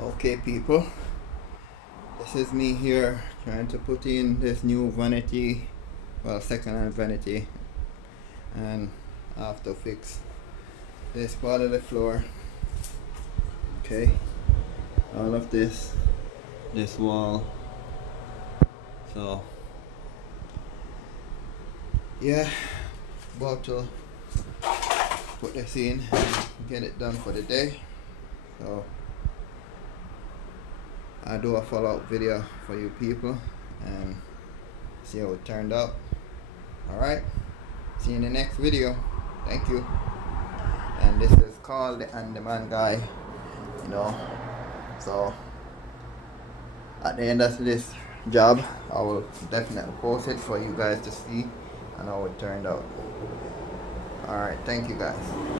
Okay, people, this is me here trying to put in this new vanity, well, second-hand vanity, and I have to fix this part of the floor. Okay, all of this wall. So yeah, about to put this in and get it done for the day. So I do a follow-up video for you people and see how it turned out. Alright, see you in the next video. Thank you. And this is called the handyman guy, you know. So at the end of this job, I will definitely post it for you guys to see and how it turned out. Alright, thank you guys.